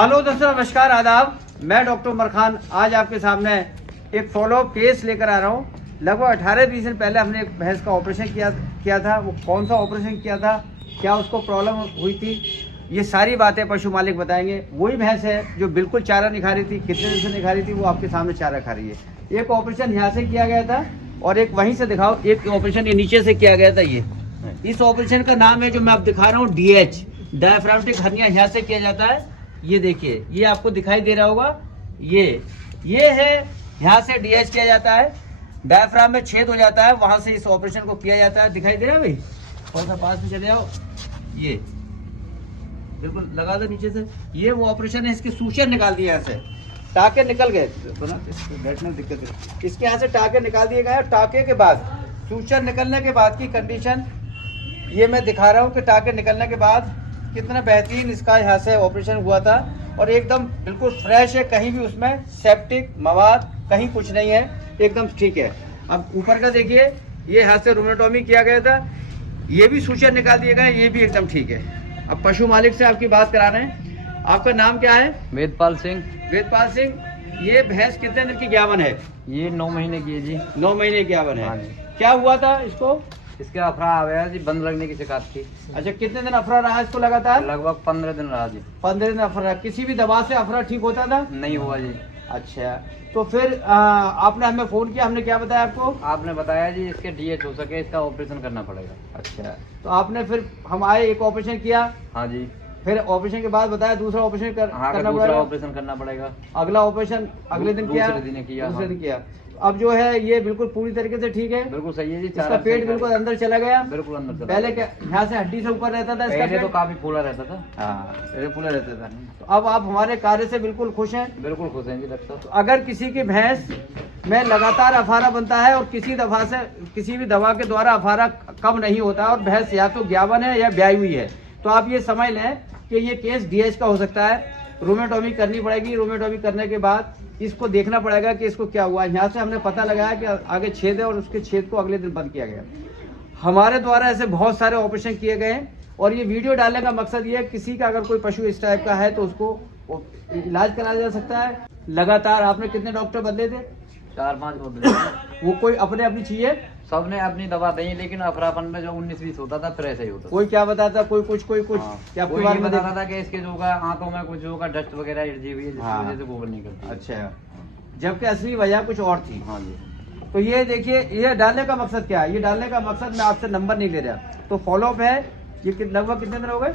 Hello दोस्तों, नमस्कार, आदाब। मैं डॉक्टर उमर खान आज आपके सामने एक फॉलोअप केस लेकर आ रहा हूँ। लगभग 18-20 दिन पहले हमने एक भैंस का ऑपरेशन किया था। वो कौन सा ऑपरेशन किया था, क्या उसको प्रॉब्लम हुई थी, ये सारी बातें पशु मालिक बताएंगे। वही भैंस है जो बिल्कुल चारा नहीं खा रही थी, कितने दिन से नहीं खा रही थी, वो आपके सामने चारा खा रही है। एक ऑपरेशन यहाँ से किया गया था और एक वहीं से दिखाओ, एक ऑपरेशन ये नीचे से किया गया था। ये इस ऑपरेशन का नाम है जो मैं आप दिखा रहा हूँ DH, डायफ्रागमेटिक हर्निया। यहाँ से किया जाता है। ये देखिए, ये आपको दिखाई दे रहा होगा, ये है, यहाँ से DH किया जाता है। डायफ्राम में छेद हो जाता है, वहां से इस ऑपरेशन को किया जाता है। दिखाई दे रहा है भाई, थोड़ा सा पास में चले जाओ। ये बिल्कुल लगा दो नीचे से। ये वो ऑपरेशन है, इसके सूचर निकाल दिए यहाँ से, टाके निकल गए तो ना बैठने में दिक्कत है। इसके यहाँ से टाके निकाल दिए गए। टाके के बाद, सूचर निकलने के बाद की कंडीशन ये मैं दिखा रहा हूँ कि टाके निकलने के बाद कितना बेहतरीन इसका यहाँ से ऑपरेशन हुआ था और एकदम बिल्कुल फ्रेश है। कहीं भी उसमें सेप्टिक मवाद कहीं कुछ नहीं है, एकदम ठीक है। अब ऊपर का देखिए, ये यहाँ से रूमेटोमी किया गया था, ये भी सूचर निकाल दिए गए, ये भी एकदम ठीक है। अब पशु मालिक से आपकी बात करा रहे हैं। आपका नाम क्या है? वेदपाल सिंह। वेदपाल सिंह, ये भैंस कितने दिन की ज्ञापन है? ये 9 महीने की है जी। 9 महीने की ज्ञापन है। हाँ जी। क्या हुआ था इसको? इसके अफरा आ गया जी, बंद लगने की शिकायत थी। अच्छा, कितने दिन अफरा रहा इसको लगातार? लगभग 15 दिन रहा जी। 15 दिन अफरा। किसी भी दवा से अफरा ठीक होता था? नहीं हुआ जी। अच्छा, तो फिर आपने हमें फोन किया, हमने क्या बताया आपको? आपने बताया जी इसके DH हो सके, इसका ऑपरेशन करना पड़ेगा। अच्छा, तो आपने फिर हम आए, एक ऑपरेशन किया। हाँ जी। फिर ऑपरेशन के बाद बताया दूसरा ऑपरेशन हाँ, करना दूसरा पड़ेगा। ऑपरेशन करना पड़ेगा। अगला ऑपरेशन अगले दिन किया, दूसरे दिन किया। दूसरे हाँ। दिन किया। अब जो है ये बिल्कुल पूरी तरीके से ठीक है, बिल्कुल सही है जी। इसका पेट बिल्कुल अंदर चला गया। बिल्कुल अंदर चला पहले क्या यहाँ से हड्डी से ऊपर रहता था इसका पहले पेट? तो काफी फूला रहता था। हाँ, पहले फूला रहता था। तो अब आप हमारे कार्य से बिल्कुल खुश हैं? बिल्कुल खुश हैं जी डॉक्टर। तो अगर किसी की भैंस में लगातार अफारा बनता है और किसी दफा से किसी भी दवा के द्वारा अफारा कम नहीं होता और भैंस या तो ज्ञापन है या ब्याई हुई है, तो आप ये समझ लें कि ये केस DH का हो सकता है। रूमेटोमी करनी पड़ेगी। रूमेटोमी करने के बाद इसको देखना पड़ेगा कि इसको क्या हुआ। यहाँ से हमने पता लगाया कि आगे छेद है और उसके छेद को अगले दिन बंद किया गया। हमारे द्वारा ऐसे बहुत सारे ऑपरेशन किए गए हैं और ये वीडियो डालने का मकसद ये है, किसी का अगर कोई पशु इस टाइप का है तो उसको इलाज कराया जा सकता है। लगातार आपने कितने डॉक्टर बदले थे? 4-5 बदले। वो कोई अपने अपनी चाहिए, सबने अपनी दवा दी, लेकिन अफरापन में जो 19-20 होता था फिर ऐसा ही होता था। कोई क्या बताता, कोई कुछ हाँ। क्या आपके कोई बारे ये में बता रहा था कि इसके जो होगा आंतों में कुछ होगा, डस्ट वगैरह एलर्जी हुई है जिसकी हाँ। वजह से गोबर नहीं करती। अच्छा, जबकि असली वजह कुछ और थी। हाँ जी। तो ये देखिए, ये डालने का मकसद क्या है? ये डालने का मकसद, मैं आपसे नंबर नहीं ले रहा, तो फॉलोअप है। ये लगभग कितने दिन हो गए?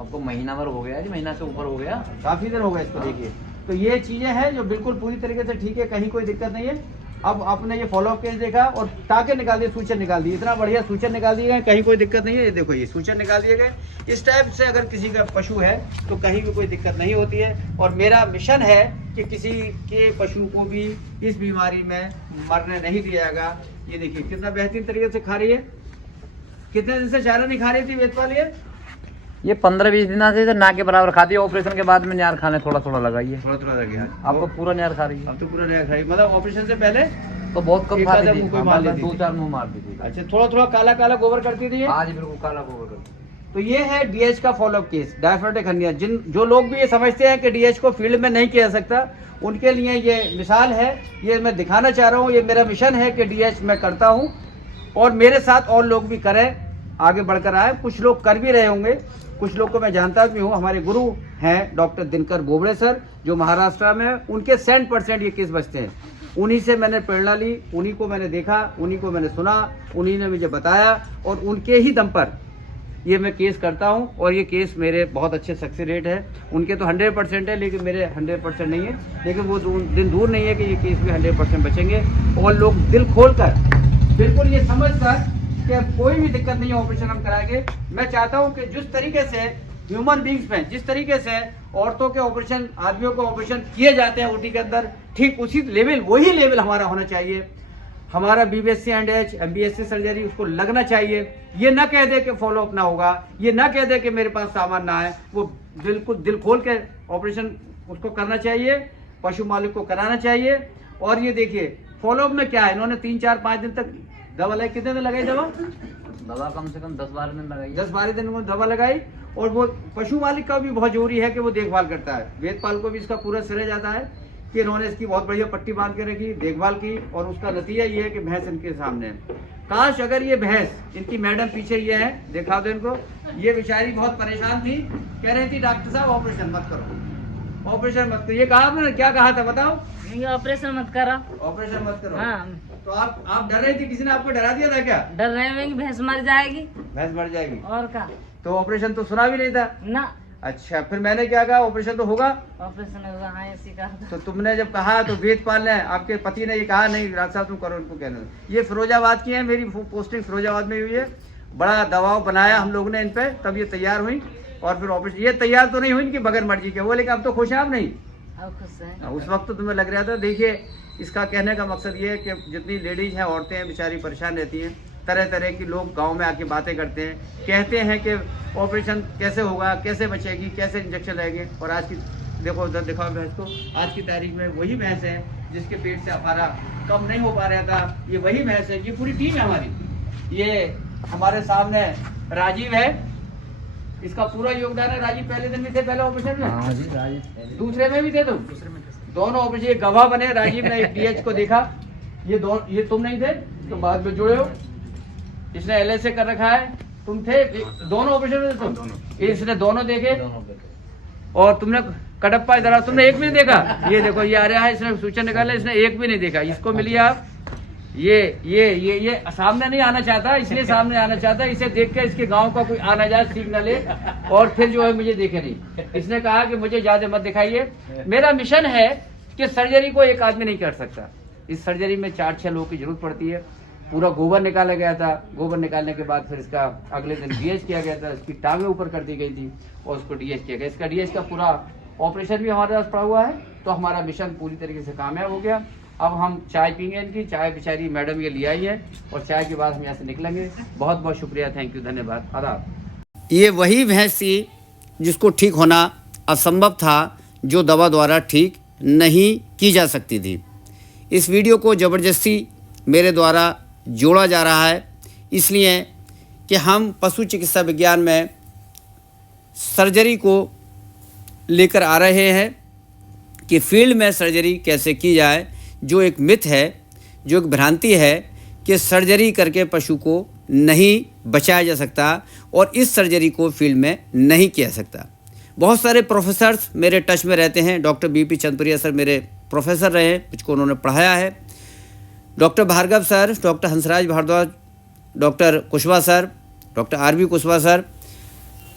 आपको महीना भर हो गया जी, महीना से ऊपर हो गया। काफी दिन हो गए इसको। देखिए, तो ये चीजें हैं जो बिल्कुल पूरी तरीके से ठीक है, कहीं कोई दिक्कत नहीं है। अब आपने ये फॉलोअप केस देखा और टाके निकाल दिए, सूचर निकाल दिए, इतना बढ़िया सूचर निकाल दिए गए, कहीं कोई दिक्कत नहीं है। ये देखो, ये सूचर निकाल दिए गए। इस टाइप से अगर किसी का पशु है तो कहीं भी कोई दिक्कत नहीं होती है। और मेरा मिशन है कि किसी के पशु को भी इस बीमारी में मरने नहीं दिया जाएगा। ये देखिए कितना बेहतरीन तरीके से खा रही है। कितने दिन से चारा नहीं खा रही थी वेदपाल? ये 15-20 दिन से ना के बराबर खाती है। ऑपरेशन के बाद में न्यार खाने थोड़ा थोड़ा लगाइए। थोड़ा थोड़ा लग गया। आपको पूरा न्यार खा रही है। अब तो पूरा नया खाई, मतलब ऑपरेशन से पहले तो बहुत कम एक खाती आधा थी। मुंह कोई मार लेती थी। 2-4 मुंह मार दी थी। अच्छा, थोड़ा थोड़ा काला काला गोबर करती थी ये? हाँ जी, बिल्कुल काला गोबर करती। तो ये है DH का फॉलोअप केस, डायफ्रागमेटिक हर्निया। जो लोग भी ये समझते हैं कि DH को फील्ड में नहीं किया जा सकता, उनके लिए ये मिसाल है। ये मैं दिखाना चाह रहा हूँ, ये मेरा मिशन है कि DH मैं करता हूँ और मेरे साथ और लोग भी करें, आगे बढ़कर आए। कुछ लोग कर भी रहे होंगे, कुछ लोग को मैं जानता भी हूँ। हमारे गुरु हैं डॉक्टर दिनकर बोबड़े सर, जो महाराष्ट्र में है। उनके 100% ये केस बचते हैं। उन्हीं से मैंने प्रेरणा ली, उन्हीं को मैंने देखा, उन्हीं को मैंने सुना, उन्हीं ने मुझे बताया और उनके ही दम पर ये मैं केस करता हूँ। और ये केस मेरे बहुत अच्छे सक्सेस रेट है। उनके तो 100% है, लेकिन मेरे 100% नहीं है। लेकिन वो दिन दूर नहीं है कि ये केस में 100% बचेंगे। और लोग दिल खोल कर, बिल्कुल ये समझ कर कि कोई भी दिक्कत नहीं है, ऑपरेशन हम कराएंगे। मैं चाहता हूँ कि जिस तरीके से ह्यूमन बींग्स में, जिस तरीके से औरतों के ऑपरेशन, आदमियों के ऑपरेशन किए जाते हैं OT के अंदर, ठीक उसी लेवल, वही लेवल हमारा होना चाहिए। हमारा BBSc एंड MBSc सर्जरी उसको लगना चाहिए। ये ना कह दे कि फॉलोअप ना होगा, ये ना कह दे कि मेरे पास सामान ना है। वो बिल्कुल दिल खोल के ऑपरेशन उसको करना चाहिए, पशु मालिक को कराना चाहिए। और ये देखिए फॉलोअप में क्या है, इन्होंने 3-4-5 दिन तक दवा लगाई। कितने दिन लगाई दवा? दवा कम से कम 10-12 दिन लगाई। 10-12 दिन में दवा लगाई और वो पशु मालिक का भी बहुत जरूरी है कि वो देखभाल करता है। वेदपाल को भी इसका पूरा श्रेय जाता है कि इन्होंने इसकी बहुत बढ़िया पट्टी बांध के रखी, देखभाल की, और उसका नतीजा ये है कि भैंस इनके सामने है। काश अगर ये भैंस, इनकी मैडम पीछे ये है, दिखा दो इनको, ये बेचारी बहुत परेशान थी, कह रही थी डॉक्टर साहब ऑपरेशन मत करो, ऑपरेशन मत करो। ये कहा आपने, क्या कहा था बताओ? ऑपरेशन मत करो, ऑपरेशन मत करो। हाँ। तो आप डर रही थी, किसी ने आपको डरा दिया था क्या? डर रहे हैं कि भैंस मर जाएगी। भैंस मर जाएगी और क्या? तो ऑपरेशन तो सुना भी नहीं था ना। अच्छा, फिर मैंने क्या कहा, ऑपरेशन तो होगा? ऑपरेशन होगा, हाँ ऐसी कहा। तो तुमने जब कहा तो वेदपाल ने, आपके पति ने ये कहा नहीं राज साहब तुम करो, इनको कहना। ये फिरोजाबाद की है, मेरी पोस्टिंग फिरोजाबाद में हुई है। बड़ा दबाव बनाया हम लोग ने इन पे, तब ये तैयार हुई। और फिर ऑपरेशन, ये तैयार तो नहीं हुई इनकी बगैर मर्जी के वो, लेकिन अब तो खुश हैं आप? नहीं, अब खुश है। उस वक्त तो तुम्हें लग रहा था। देखिए, इसका कहने का मकसद ये है कि जितनी लेडीज हैं, औरतें हैं, बेचारी परेशान रहती हैं। तरह तरह की लोग गांव में आके बातें करते हैं, कहते हैं कि ऑपरेशन कैसे होगा, कैसे बचेगी, कैसे इंजेक्शन रहेंगे। और आज की देखो, उधर दिखाओ भैंस को, आज की तारीख में वही भैंस है जिसके पेट से अफारा कम नहीं हो पा रहा था, ये वही भैंस है। ये पूरी टीम है हमारी। ये हमारे सामने राजीव है, इसका पूरा योगदान है। राजीव पहले दिन भी थे, पहले ऑपरेशन में? हाँ जी, राजीव दूसरे में भी थे तुम? दोनों ऑपरेशन। ये गवाह बने, राजीव ने डीएच को देखा, ये तुम नहीं थे, तुम बाद में जुड़े हो। इसने LS कर रखा है, तुम थे दोनों ऑपरेशन में तुम? इसने दोनों देखे, और तुमने कटप्पा इधर, तुमने एक भी नहीं देखा? ये देखो, ये आ रहा है, इसने सूचना निकाला, इसने एक भी नहीं देखा। इसको मिली आप, ये सामने नहीं आना चाहता, इसलिए सामने आना चाहता है। इसे देख के इसके गांव का कोई आना जाए सीख न ले, और फिर जो है मुझे देखे नहीं। इसने कहा कि मुझे ज्यादा मत दिखाइए, मेरा मिशन है कि सर्जरी को एक आदमी नहीं कर सकता। इस सर्जरी में 4-6 लोगों की जरूरत पड़ती है। पूरा गोबर निकाला गया था, गोबर निकालने के बाद फिर इसका अगले दिन DH किया गया था, इसकी टांगें ऊपर कर दी गई थी और उसको DH किया गया। इसका DH का पूरा ऑपरेशन भी हमारे पास पड़ा हुआ है। तो हमारा मिशन पूरी तरीके से कामयाब हो गया। अब हम चाय पीएंगे, इनकी चाय बेचारी मैडम ये ले आई है, और चाय के बाद हम यहाँ से निकलेंगे। बहुत बहुत शुक्रिया, थैंक यू, धन्यवाद, आदाब। ये वही भैंस थी जिसको ठीक होना असंभव था, जो दवा द्वारा ठीक नहीं की जा सकती थी। इस वीडियो को ज़बरदस्ती मेरे द्वारा जोड़ा जा रहा है, इसलिए कि हम पशु चिकित्सा विज्ञान में सर्जरी को लेकर आ रहे हैं कि फील्ड में सर्जरी कैसे की जाए। जो एक मिथ है, जो एक भ्रांति है कि सर्जरी करके पशु को नहीं बचाया जा सकता, और इस सर्जरी को फील्ड में नहीं किया सकता। बहुत सारे प्रोफेसर्स मेरे टच में रहते हैं। डॉक्टर BP चंदपुरिया सर मेरे प्रोफेसर रहे हैं, मुझको उन्होंने पढ़ाया है। Doctor Bhargav sir, doctor Hansraj Bhardwaj, doctor Kushwaha sir, doctor RB Kushwaha sir,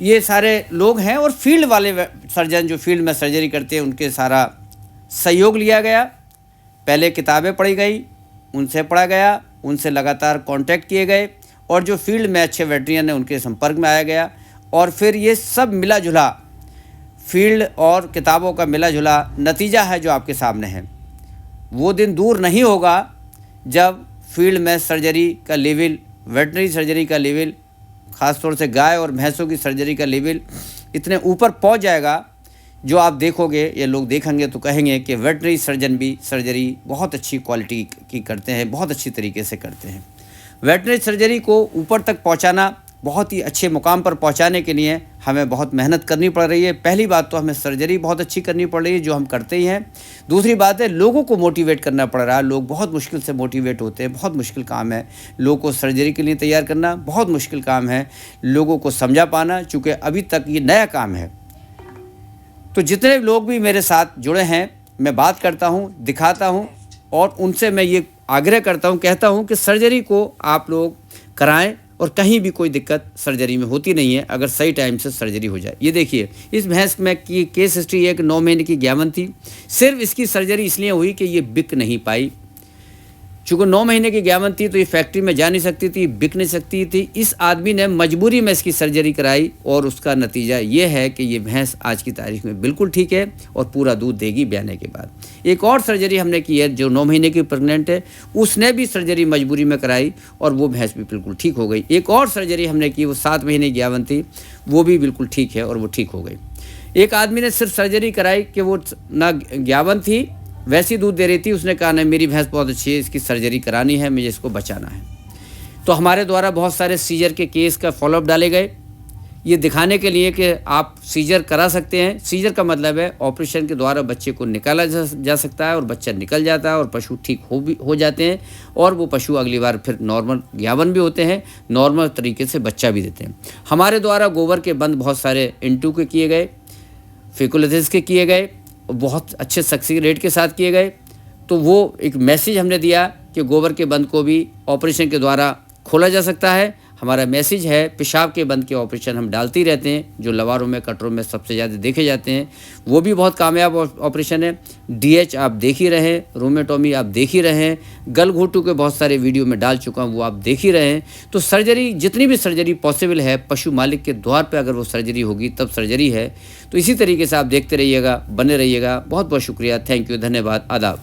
ये सारे लोग हैं। और फील्ड वाले सर्जन जो फील्ड में सर्जरी करते हैं, उनके सारा सहयोग लिया गया। पहले किताबें पढ़ी गई, उनसे पढ़ा गया, उनसे लगातार कांटेक्ट किए गए, और जो फील्ड में अच्छे वेटरियन हैं उनके संपर्क में आया गया। और फिर ये सब मिला जुला, फील्ड और किताबों का मिला जुला नतीजा है जो आपके सामने है। वो दिन दूर नहीं होगा जब फील्ड में सर्जरी का लेवल, वेटनरी सर्जरी का लेवल, ख़ासतौर से गाय और भैंसों की सर्जरी का लेवल इतने ऊपर पहुंच जाएगा, जो आप देखोगे, ये लोग देखेंगे तो कहेंगे कि वेटनरी सर्जन भी सर्जरी बहुत अच्छी क्वालिटी की करते हैं, बहुत अच्छी तरीके से करते हैं। वेटनरी सर्जरी को ऊपर तक पहुंचाना, बहुत ही अच्छे मुकाम पर पहुंचाने के लिए हमें बहुत मेहनत करनी पड़ रही है। पहली बात तो हमें सर्जरी बहुत अच्छी करनी पड़ रही है, जो हम करते ही हैं। दूसरी बात है, लोगों को मोटिवेट करना पड़ रहा है। लोग बहुत मुश्किल से मोटिवेट होते हैं, बहुत मुश्किल काम है। लोगों को सर्जरी के लिए तैयार करना बहुत मुश्किल काम है। लोगों को समझा पाना, चूँकि अभी तक ये नया काम है। तो जितने लोग भी मेरे साथ जुड़े हैं, मैं बात करता हूँ, दिखाता हूँ, और उनसे मैं ये आग्रह करता हूँ, कहता हूँ कि सर्जरी को आप लोग कराएं, और कहीं भी कोई दिक्कत सर्जरी में होती नहीं है अगर सही टाइम से सर्जरी हो जाए। ये देखिए, इस भैंस में की केस हिस्ट्री एक 9 महीने की ग्यावन थी। सिर्फ इसकी सर्जरी इसलिए हुई कि ये बिक नहीं पाई। चूँकि 9 महीने की ग्यावन थी तो ये फैक्ट्री में जा नहीं सकती थी, बिक नहीं सकती थी। इस आदमी ने मजबूरी में इसकी सर्जरी कराई, और उसका नतीजा ये है कि ये भैंस आज की तारीख में बिल्कुल ठीक है और पूरा दूध देगी ब्याने के बाद। एक और सर्जरी हमने की है जो 9 महीने की प्रेग्नेंट है, उसने भी सर्जरी मजबूरी में कराई और वो भैंस भी बिल्कुल ठीक हो गई। एक और सर्जरी हमने की, वो 7 महीने की ग्यावन थी, वो भी बिल्कुल ठीक है और वो ठीक हो गई। एक आदमी ने सिर्फ सर्जरी कराई कि वो ना ग्यावन थी, वैसी दूध दे रही थी, उसने कहा नहीं मेरी भैंस बहुत अच्छी है, इसकी सर्जरी करानी है, मुझे इसको बचाना है। तो हमारे द्वारा बहुत सारे सीजर के केस का फॉलोअप डाले गए ये दिखाने के लिए कि आप सीजर करा सकते हैं। सीजर का मतलब है ऑपरेशन के द्वारा बच्चे को निकाला जा सकता है और बच्चा निकल जाता है और पशु ठीक हो जाते हैं और वो पशु अगली बार फिर नॉर्मल ज्ञावन भी होते हैं, नॉर्मल तरीके से बच्चा भी देते हैं। हमारे द्वारा गोबर के बंद बहुत सारे इंटू के किए गए, फेकुलेसिस के किए गए, बहुत अच्छे सक्सेस रेट के साथ किए गए। तो वो एक मैसेज हमने दिया कि गोबर के बंद को भी ऑपरेशन के द्वारा खोला जा सकता है। हमारा मैसेज है पेशाब के बंद के ऑपरेशन हम डालते ही रहते हैं, जो लवारों में कटरों में सबसे ज़्यादा देखे जाते हैं, वो भी बहुत कामयाब ऑपरेशन है। DH आप देख ही रहे हैं, रोमेटोमी आप देख ही रहे हैं, गलघोटू के बहुत सारे वीडियो में डाल चुका हूँ, वो आप देख ही रहे हैं। तो सर्जरी, जितनी भी सर्जरी पॉसिबल है, पशु मालिक के द्वार पर अगर वो सर्जरी होगी तब सर्जरी है। तो इसी तरीके से आप देखते रहिएगा, बने रहिएगा। बहुत बहुत शुक्रिया, थैंक यू, धन्यवाद, आदाब।